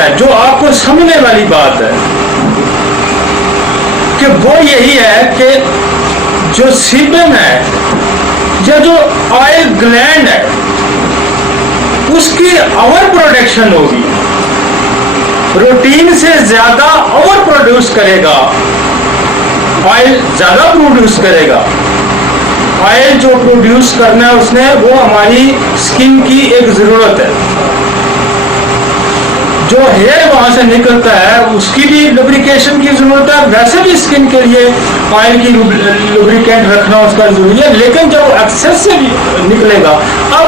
है, जो आपको समझने वाली बात है कि वो यही है कि जो सीबम है या जो ऑयल ग्लैंड है उसकी ओवर प्रोडक्शन होगी, रूटीन से ज्यादा ओवर प्रोड्यूस करेगा, ऑयल ज्यादा प्रोड्यूस करेगा। ऑयल जो प्रोड्यूस करना है उसने, वो हमारी स्किन की एक जरूरत है। जो हेयर वहां से निकलता है उसकी भी लुब्रिकेशन की जरूरत है, वैसे भी स्किन के लिए ऑयल की लुब्रिकेंट रखना उसका जरूरी है। लेकिन जब एक्सेस से निकलेगा, अब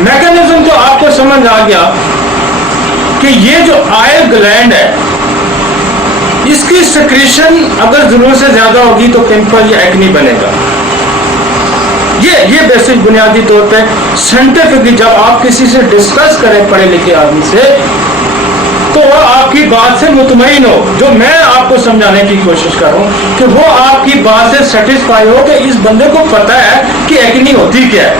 मैकेनिज्म तो आपको समझ आ गया कि ये जो ऑयल ग्लैंड है इसकी सिक्रीशन अगर जरूरत से ज्यादा होगी तो पिंपल या एक्नी बनेगा। ये बेसिक बुनियादी तौर पे साइंटिफिकली जब आप किसी से डिस्कस करें पढ़े लिखे आदमी से, तो वो आपकी बात से मुतमईन हो, जो मैं आपको समझाने की कोशिश कर रहा हूं कि वो आपकी बात से सेटिस्फाई हो कि इस बंदे को पता है कि एक्नी होती क्या है।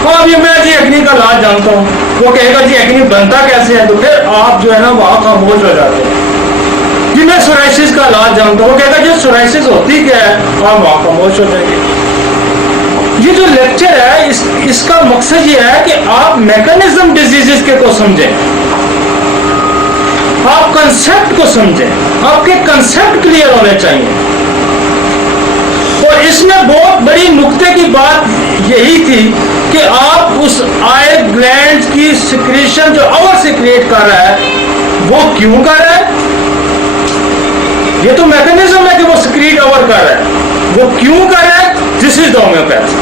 और अभी मैं जी एक्नी का इलाज जानता हूं, वो कहेगा जी एक्नी बनता कैसे है, तो फिर आप जो है ना वहां खामोश हो जाते हैं। जी मैं सोराइसिस का इलाज जानता हूं, वो कहेगा जी सोराइसिस होती क्या है, आप वहां खामोश हो जाएंगे। ये जो लेक्चर है इसका मकसद ये है कि आप मैकेनिज्म डिजीजेस के को समझें, आप कंसेप्ट को समझें, आपके कंसेप्ट क्लियर होने चाहिए। और इसमें बहुत बड़ी नुक्ते की बात यही थी कि आप उस ऑयल ग्लैंड की सिक्रीशन जो ओवर सिक्रिएट कर रहा है वो क्यों कर रहा है। ये तो मैकेनिज्म है कि वो सिक्रीट ओवर कर रहा है, वो क्यों कर रहा है, दिस इज द होम्योपैथी।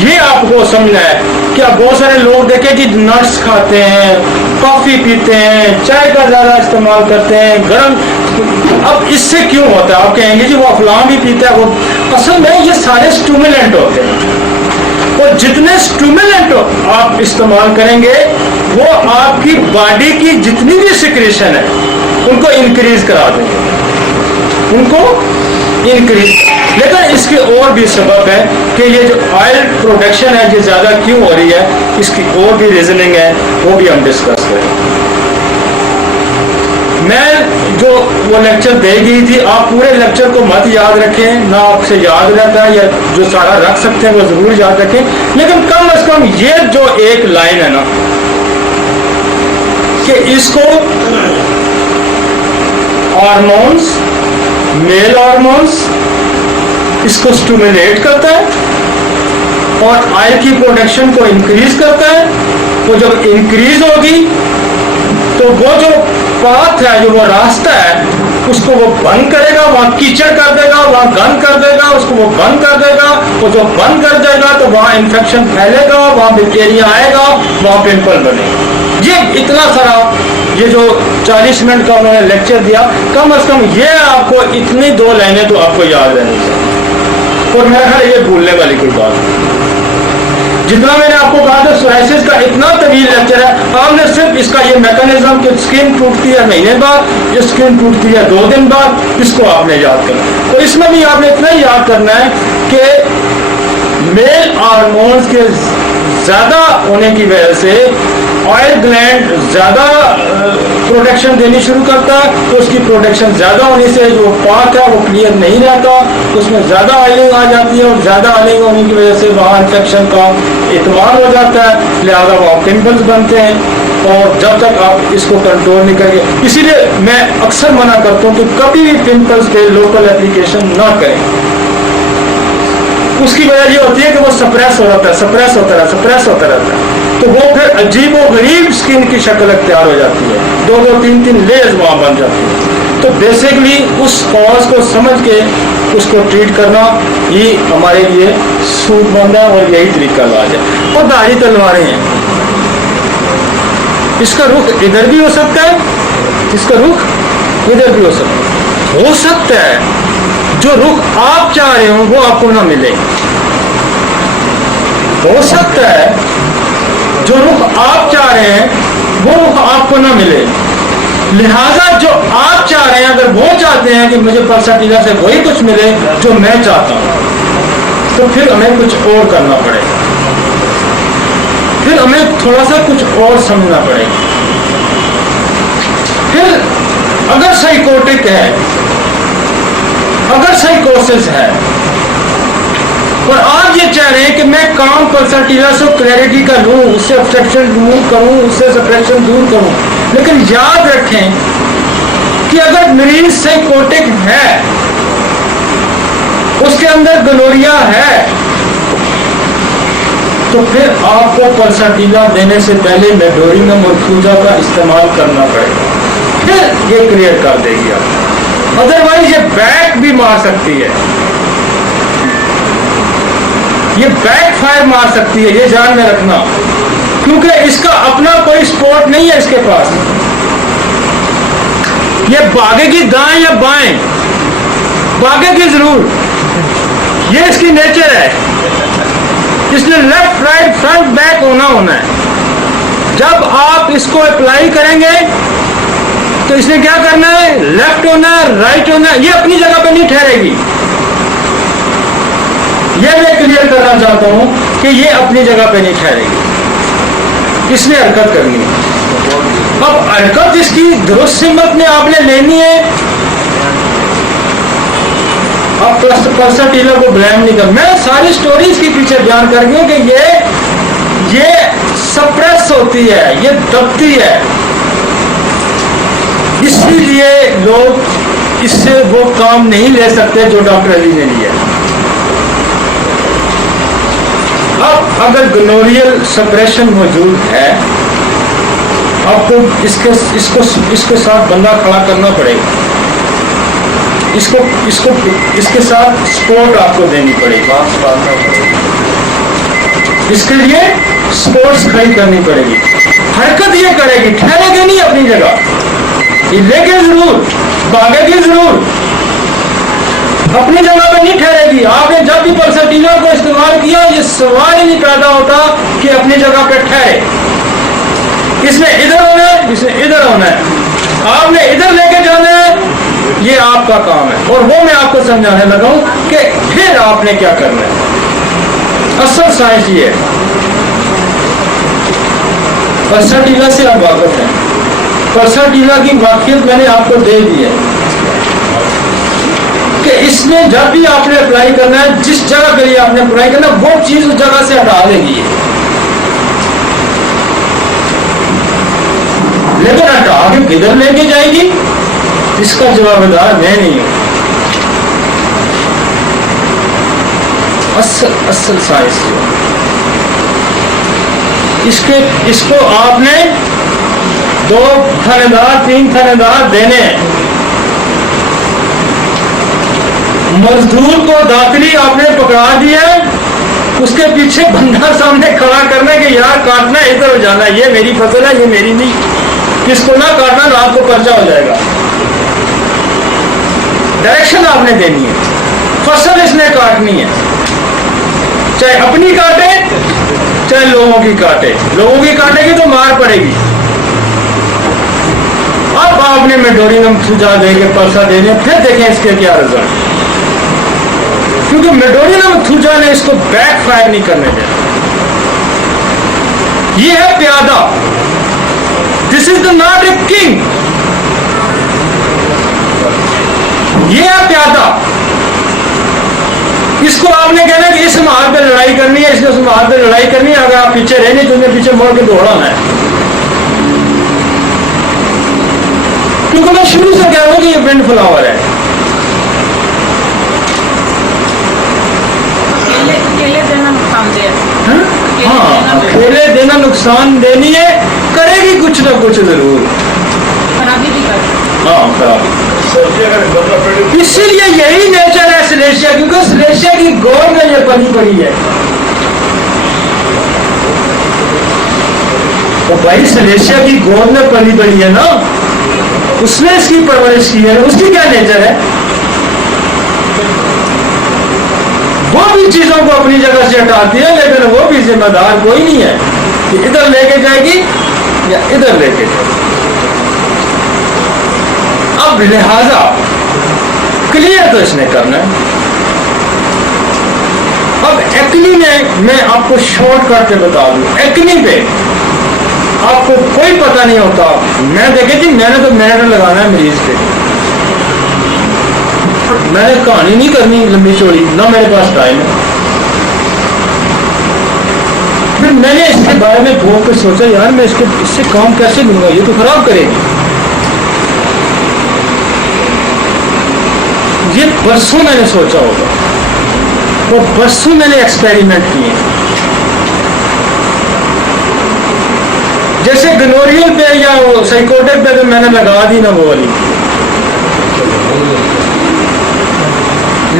ये आपको समझना है कि आप बहुत सारे लोग देखें कि नट्स खाते हैं, कॉफी पीते हैं, चाय का ज्यादा इस्तेमाल करते हैं, गर्म। अब इससे क्यों होता है, आप कहेंगे जी वो अफलाम भी पीता है, वो असल में ये सारे स्टिमुलेंट होते हैं। और जितने स्टिमुलेंट आप इस्तेमाल करेंगे वो आपकी बॉडी की जितनी भी सिक्रेशन है उनको इंक्रीज करा देंगे, उनको इंक्रीज। लेकिन इसके और भी सबब है कि ये जो ऑयल प्रोडक्शन है ये ज्यादा क्यों हो रही है, इसकी और भी रीजनिंग है, वो भी हम डिस्कस करें। मैं जो वो लेक्चर दे गई थी, आप पूरे लेक्चर को मत याद रखें, ना आपसे याद रहता है, या जो सारा रख सकते हैं वो जरूर याद रखें। लेकिन कम से कम ये जो एक लाइन है ना कि इसको हार्मोन्स, मेल हार्मोन्स इसको स्टिमुलेट करता है और ऑयल की प्रोडक्शन को इंक्रीज करता है। तो जब इंक्रीज होगी तो वो जो पाथ है, जो वो रास्ता है, उसको वो बंद करेगा, वहां कीचड़ कर देगा, वहां गंद कर देगा, उसको वो बंद कर देगा। और जो बंद कर देगा तो वहां इंफेक्शन फैलेगा, वहां बैक्टीरिया आएगा, वहां पिंपल बनेगा। ये इतना सारा, ये जो 40 मिनट का उन्होंने लेक्चर दिया, कम से कम ये आपको इतनी 2 लाइनें तो आपको याद रहनी चाहिए। और मेरा ख्याल ये भूलने वाली कोई बात नहीं। जितना मैंने आपको कहा था सोराइसिस का इतना तवील लेक्चर है, आपने सिर्फ इसका ये मैकेनिज्म कि स्किन टूटती है महीने बाद, ये स्किन टूटती है 2 दिन बाद, इसको आपने याद करना। तो इसमें भी आपने इतना ही याद करना है कि मेल हार्मोन्स के ज्यादा होने की वजह से ऑयल ग्लैंड ज्यादा प्रोडक्शन देनी शुरू करता है, तो उसकी प्रोडक्शन ज्यादा होने से जो पाथ है वो क्लियर नहीं रहता, उसमें ज्यादा ऑयलिंग आ जाती है, और ज्यादा ऑयलिंग होने की वजह से वहाँ इन्फेक्शन का एतमाद हो जाता है, लिहाजा वहाँ पिंपल्स बनते हैं। और जब तक आप इसको कंट्रोल नहीं करेंगे, इसीलिए मैं अक्सर मना करता हूँ कि कभी भी पिंपल्स पे लोकल एप्लीकेशन ना करें। उसकी वजह ये होती है कि वो सप्रेस हो जाता है, सप्रेस होता रहता है, तो वो फिर अजीब व गरीब स्किन की शक्ल अख्तियार हो जाती है, 2-2, 3-3 लेयर्स वहां बन जाती है। तो बेसिकली उस कॉज को समझ के उसको ट्रीट करना ही हमारे लिए सूटमंद है, और यही तरीका इलाज है। और दाढ़ी तलवारें हैं, इसका रुख इधर भी हो सकता है, इसका रुख इधर भी हो सकता है जो रुख आप चाह रहे हो वो आपको ना मिले, हो सकता है जो रुख आप चाह रहे हैं वो रुख आपको ना मिले। लिहाजा जो आप चाह रहे हैं, अगर वो चाहते हैं कि मुझे पर्सनल से वही कुछ मिले जो मैं चाहता हूं, तो फिर हमें कुछ और करना पड़ेगा, फिर हमें थोड़ा सा कुछ और समझना पड़ेगा। अगर साइकोटिक है, अगर साइकोसिस है, और आप ये चाह रहे हैं कि मैं काम पर्सनटीला से क्लैरिटी का लूं, उससे ऑब्स्ट्रक्शन दूर करूं, उससे सप्रेशन दूर करूं, लेकिन याद रखें कि अगर मरीज साइकोटिक है, उसके अंदर गोनोरिया है, तो फिर आपको पर्सनटीला देने से पहले मेडोरिनम और थूजा का इस्तेमाल करना पड़ेगा, फिर ये क्लियर कर देगी आप। अदरवाइज ये बैक भी मार सकती है, ये बैक फायर मार सकती है, ये ध्यान में रखना, क्योंकि इसका अपना कोई सपोर्ट नहीं है इसके पास। ये भागेगी दाएं या बाएं, भागेगी जरूर, ये इसकी नेचर है। इसने लेफ्ट राइट फ्रंट बैक होना है। जब आप इसको अप्लाई करेंगे तो इसने क्या करना है, लेफ्ट होना है, राइट होना है, ये अपनी जगह पे नहीं ठहरेगी। ये मैं क्लियर करना चाहता हूं कि ये अपनी जगह पे नहीं ठहरेगी, इसने हरकत करनी है। अब हरकत इसकी दुरुस्त हिम्मत में आपने लेनी है। अब पर्सनटीला को ब्लेम नहीं कर, मैं सारी स्टोरीज के पीछे बयान कर रही हूं कि ये सप्रेस होती है, ये दबती है, इसीलिए लोग इससे वो काम नहीं ले सकते जो डॉक्टर अली ने लिया। अब अगर गोनोरियल सप्रेशन मौजूद है, आपको इसके साथ बंदा खड़ा करना पड़ेगा, इसके साथ सपोर्ट आपको देनी पड़ेगी, इसके लिए सपोर्ट्स खड़ी करनी पड़ेगी। हरकत ये करेगी, ठहरेगी नहीं अपनी जगह, लेके जरूर, भागेगी जरूर, अपनी जगह पे नहीं ठहरेगी। आपने जब भी पर्सनटीला को इस्तेमाल किया, ये सवाल ही नहीं पैदा होता कि अपनी जगह पे ठहरे। इसने इधर होना है, इसने इधर होना है, आपने इधर लेके जाना है, ये आपका काम है। और वो मैं आपको समझाने लगा हूं कि फिर आपने क्या करना है। असल साइंस ये है। पर्सनटीला से आप वाकिफ हैं, पर्सनटीला की वाकियत मैंने आपको दे दी है कि इसमें जब भी आपने अप्लाई करना है, जिस जगह के लिए आपने अप्लाई करना, वो चीज उस जगह से हटा देगी, लेकिन हटा के किधर लेके जाएगी इसका जवाबदार मैं नहीं हूं। असल साइंस इसको आपने 2 थानेदार 3 थानेदार देने हैं। मजदूर को दाखिली आपने पकड़ा दिया, उसके पीछे बंदा सामने खड़ा करना कि यार काटना है, इधर जाना है, ये मेरी फसल है, ये मेरी नहीं, किसको ना काटना, रात को पर्चा हो जाएगा। डायरेक्शन आपने देनी है, फसल इसने काटनी है, चाहे अपनी काटे चाहे लोगों की काटे, लोगों की काटेगी तो मार पड़ेगी। अब आपने मेडोरिनम थूजा देके पर्चा देने, फिर देखें इसके क्या रिजल्ट, क्योंकि मेडोरिनम थूजा ने इसको बैक फायर नहीं करने दिया। ये है प्यादा, this is the not a king, ये है प्यादा। इसको आपने कहना कि इस मार्ग पे लड़ाई करनी है, इसने उस मार्ग पे लड़ाई करनी है, अगर आप पीछे रहने तो तुम्हें पीछे मोड़ के दौड़ाना है। क्योंकि मैं शुरू से कह रहा हूं कि ये विंड फ्लावर है। अकेले देना नुकसानदेह है। हाँ, अकेले देना नुकसान देनी है, करेगी कुछ ना कुछ जरूर, खराबी भी कर। हाँ खराबी। इसीलिए यही नेचर है सिलेशिया, क्योंकि सिलेशिया की गोद में ये पली पड़ी है। तो भाई सिलेशिया की गोद में पली पड़ी है ना, उसने इसकी परवरिश की है, उसकी क्या नेचर है। वो भी चीजों को अपनी जगह से हटाती है, लेकिन वो भी जिम्मेदार कोई नहीं है कि इधर लेके जाएगी या इधर लेके जाएगी। अब लिहाजा क्लियर तो इसने करना है। अब एक्नी में मैं आपको शॉर्टकट पे बता दूं, एक्नी पे आपको कोई पता नहीं होता। मैं देखे जी, मैंने तो मिनट लगाना है मरीज पे, मैंने कहानी नहीं करनी लंबी चौड़ी, ना मेरे पास टाइम है। फिर मैंने इसके बारे में बहुत कुछ सोचा, यार मैं इससे काम कैसे लूंगा, ये तो खराब करेगी। ये बरसों मैंने सोचा होगा और बरसों मैंने एक्सपेरिमेंट किए। जैसे गनोरियल पे या वो साइकोटिक पे तो मैंने लगा दी ना वो वाली,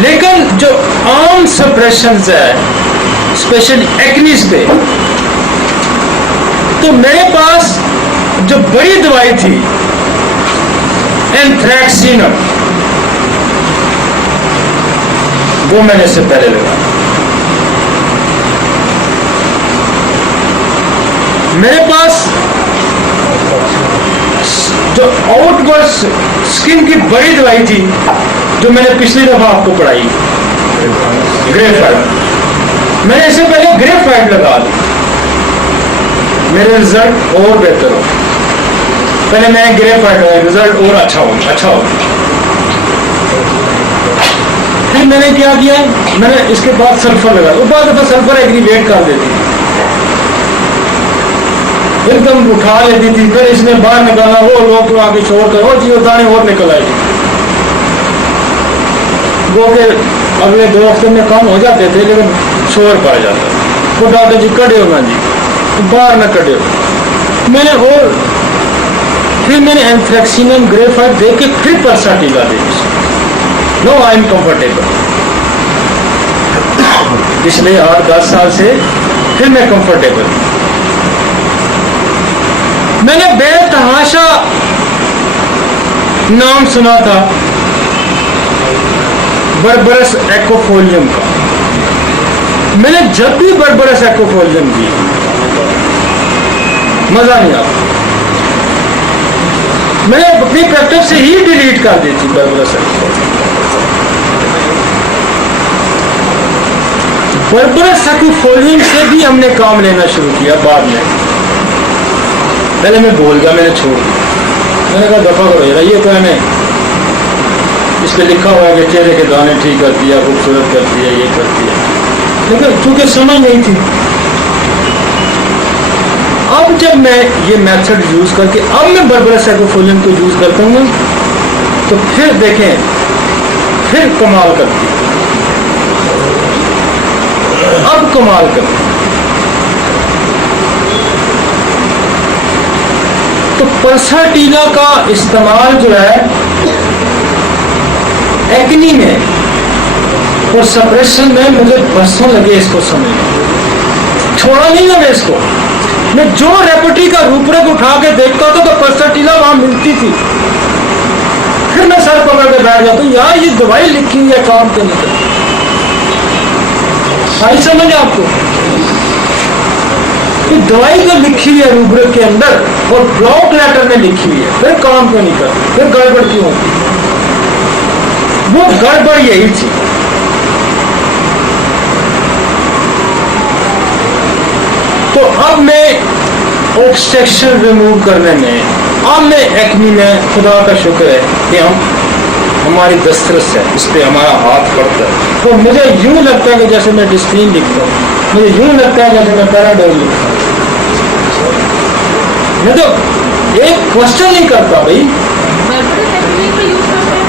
लेकिन जो आम सप्रेशंस है स्पेशली एक्नीज पे, तो मेरे पास जो बड़ी दवाई थी एंथ्रैक्सिनम, वो मैंने इससे पहले लगा। मेरे पास जो आउटवर्ड स्किन की बड़ी दवाई थी जो मैंने पिछली दफा आपको पढ़ाई, ग्रेफाइट, मैंने इससे पहले ग्रेफाइट लगा दी, मेरे रिजल्ट और बेहतर हो। पहले मैंने ग्रेफाइट लगाया, रिजल्ट और अच्छा हो। फिर मैंने क्या किया, मैंने इसके बाद सल्फर लगाया, वो बाद दफा सल्फर एग्रीवेट कर देती थी, एकदम उठा लेती थी, फिर इसने बाहर निकाला, वो लोग आगे छोड़ कर वो जी दाने और निकल आए, वो के अगले 2 हफ्ते में कम हो जाते थे, लेकिन शोर पड़ जाता। वो डॉक्टर जी कटे हो ना जी, बाहर न कटे हो। मैंने और फिर मैंने एंथ्रैक्सिनम ग्रेफाइट देख के फिर परसाटीला दी। No I am comfortable. पिछले 8-10 साल से फिर मैं कंफर्टेबल। मैंने बेतहाशा नाम सुना था बर्बरस एक्वोफोलियम का। मैंने जब भी बर्बरस एक्वोफोलियम की, मजा नहीं आता, मैंने अपनी प्रैक्टिस से ही डिलीट कर दी थी बर्बरस एक्वोफोलियम। बर्बरस एक्वोफोलियम से भी हमने काम लेना शुरू किया बाद में। पहले मैं बोल गया, मैंने छोड़ दिया, मैंने कहा दफा करो यार, ये तो हमें इस पर लिखा हुआ है कि चेहरे के दाने ठीक करती है, खूबसूरत करती है, ये करती है, लेकिन चूंकि समझ नहीं थी। अब जब मैं ये मेथड यूज करके अब मैं बर्बरस एक्वोफोलियम को यूज करता हूँ, तो फिर देखें, फिर कमाल करती है, अब कमाल करती है। तो परसाटीला का इस्तेमाल जो है एक्नी में और सप्रेशन में मुझे बरसों लगे इसको समझना, छोड़ा नहीं है मैं इसको। मैं जो रेपटी का रूपरेख उठा के देखता था तो परसाटीला वहां मिलती थी, फिर मैं सर पकड़ के बैठ जाता हूं, यार ये दवाई लिखी हुई है काम के लिए। आई समझ आपको? ये दवाई तो लिखी हुई है रूपरेख के अंदर और ब्लॉक लेटर में लिखी हुई है, फिर काम क्यों नहीं करती, फिर गड़बड़ क्यों होती? वो गड़बड़ यही थी। तो अब मैं ऑब्स्ट्रक्शन रिमूव करने में, अब मैं एक्नी में, खुदा का शुक्र है कि हमारी दस्तरस है, इस पे हमारा हाथ पड़ता है। तो मुझे यूं लगता है कि जैसे मैं डिस्प्लिन लिखता हूँ, मुझे यूं लगता है जैसे मैं पैराडोल लिखता हूँ। मैं तो एक क्वेश्चन नहीं करता भाई,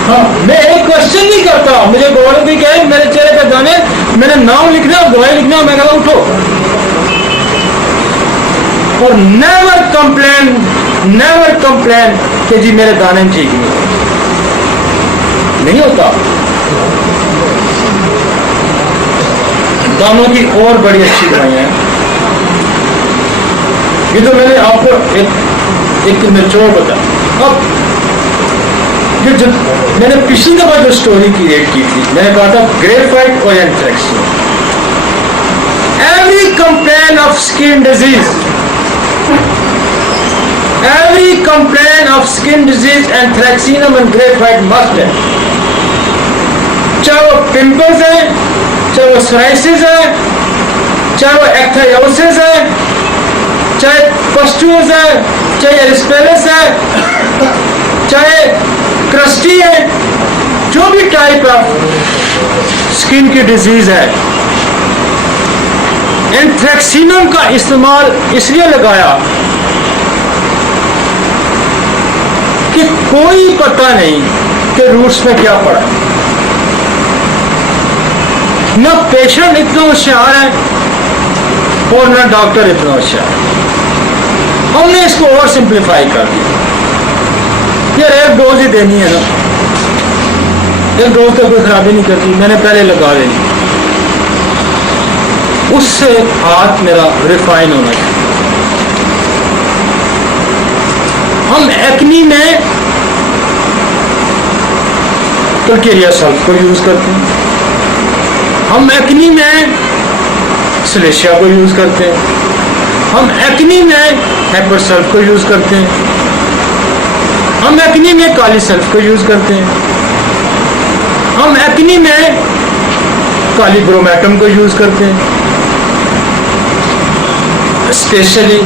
हाँ मैं एक क्वेश्चन नहीं करता। मुझे गौरव भी कहे मेरे चेहरे पे दाने, मैंने नाम लिखना और दवाई लिखना, मैं कहता उठो, और नेवर कंप्लेन कि जी मेरे दाने ठीक नहीं होता। दानों की और बड़ी अच्छी दवाइयां हैं। ये तो मैंने आपको एक निचोड़ बताया। अब ये जो मैंने पिछली दफा जो स्टोरी क्रिएट की थी, मैंने कहा था ग्रेफाइट और anthracin. Every complaint of skin disease, every complaint of skin disease, anthracinum and graphite must है। चाहे वो पिंपल्स है, चाहे वो सोराइसिस है, चाहे वो एक्थायोसिस है, चाहे पस्ट्यूल्स है, चाहे एरिस्पेलस है, चाहे क्रस्टी है, जो भी टाइप ऑफ स्किन की डिजीज है, एंथ्रेक्सिनम का इस्तेमाल इसलिए लगाया कि कोई पता नहीं कि रूट्स में क्या पड़ा। न पेशेंट इतना होशियार है और न डॉक्टर इतना होशियार है। हमने इसको और सिंप्लीफाई कर दिया, यार एक डोज ही देनी है ना, एक डोज तो कोई खराबी नहीं करती, मैंने पहले लगा देनी, उससे हाथ मेरा रिफाइन होना चाहिए। हम एक्नी में कल्केरिया सल्फ को यूज करते हैं, हम एक्नी में सिलेशिया को यूज करते हैं, हम एक्नी में हेपर सल्फ को यूज करते हैं, हम एक्नी में काली सल्फ को यूज करते हैं, हम एक्नी में काली ब्रोमेटम को यूज करते हैं। स्पेशली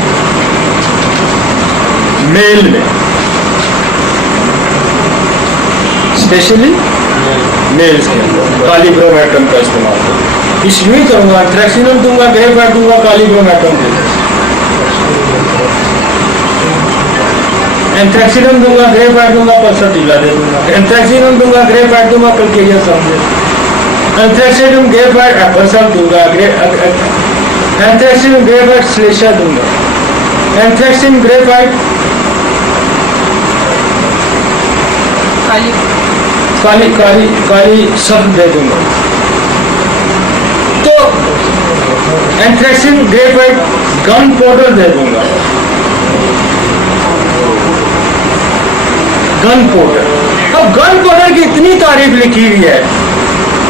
मेल में, स्पेशली मेल्स के अंदर काली ब्रोमेटम का इस्तेमाल करूँ, इसलिए करूँगा, एंथ्रेक्सिनम दूंगा, ग्रेफाइट दूंगा, काली ब्रोमेटम दूंगा, एंथ्रेक्सिनम दूंगा, ग्रेफाइट दूंगा, पल्सटीला दे दूंगा, एंथ्रेक्सिनम दूंगा, ग्रेफाइट दूंगा, कल्केरिया सल्फ दे दूंगा, एंथ्रेक्सिनम ग्रेफाइट हेपर सल्फ दूंगा, एंथ्रेक्सिनम ग्रेफाइट सिलेशिया दूंगा, एंथ्रेक्सिन graphite Kali Kali kali sulph दे दूंगा। तो एंथ्रेक्सिन ग्रेफाइट गन पाउडर दे दूंगा, गन पाउडर। अब गन पाउडर की इतनी तारीफ लिखी हुई है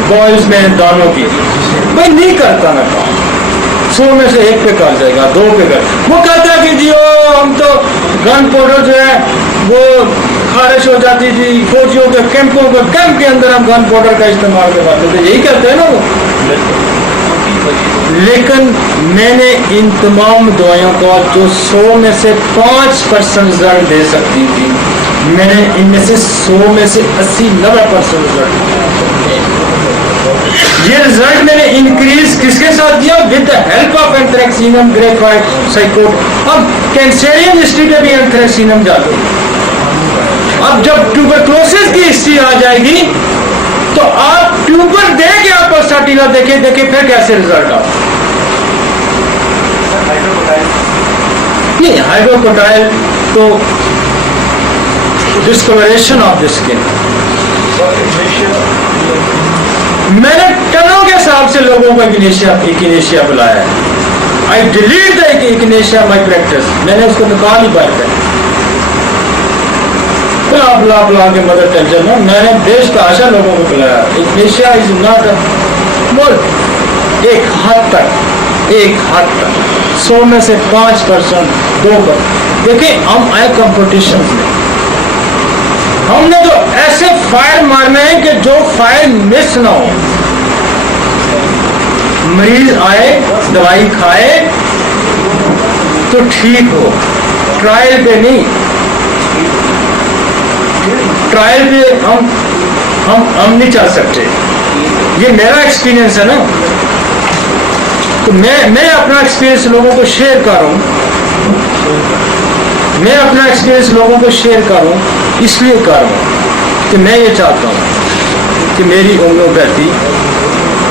बॉयल्स में दानों की, भाई नहीं करता ना काम, 100 में से 1 पे कर जाएगा, 2 पे कर, वो कहता है कि जी ओ हम तो गन पाउडर जो है वो खारिश हो जाती थी, फौजियों के कैंपों के कैंप के अंदर हम गन पाउडर का इस्तेमाल करवाते थे, यही कहते हैं ना वो। लेकिन मैंने इन तमाम दवाइयों का जो 100 में से 5% रिजल्ट दे सकती थी, मैंने इनमें से 100 में से 80-90% रिजल्ट, ये रिजल्ट मैंने इंक्रीज किसके साथ दिया? With the help of anthracinum graphite साइकोट। अब कैंसेरियन हिस्ट्री पे भी एंथ्रेक्सिनम जाते हैं। अब जब ट्यूबरक्लोसिस की हिस्ट्री आ जाएगी तो आप ट्यूबर दे के आप पल्सटीला देखे फिर कैसे रिजल्ट आता। नहीं, हाइड्रोकोटाइल तो डिस्कलरेशन ऑफ द स्किन, मैंने टनों के हिसाब से लोगों को इकिनेशिया बुलाया है। I delete the echinacea my practice, मैंने उसको निकाल ही पाया। बुला के मदर टेंशन में मैंने बेशतहाशा लोगों को बुलाया। इकिनेशिया इज नॉट बोल एक हद तक 100 में से 5%, 2%। देखिए हम आए कंपटीशन में, हमने तो ऐसे फायर मारने हैं कि जो फायर मिस ना हो। मरीज आए, दवाई खाए तो ठीक हो, ट्रायल पे नहीं, ट्रायल पे हम नहीं चल सकते। ये मेरा एक्सपीरियंस है ना, तो मैं अपना एक्सपीरियंस लोगों को शेयर कर रहा हूं। मैं अपना एक्सपीरियंस लोगों को शेयर कर रहा हूं, इसलिए कर रहा हूं कि मैं ये चाहता हूं कि मेरी होम्योपैथी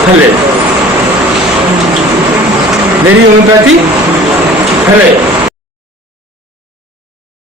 फैले, मेरी होम्योपैथी फैले।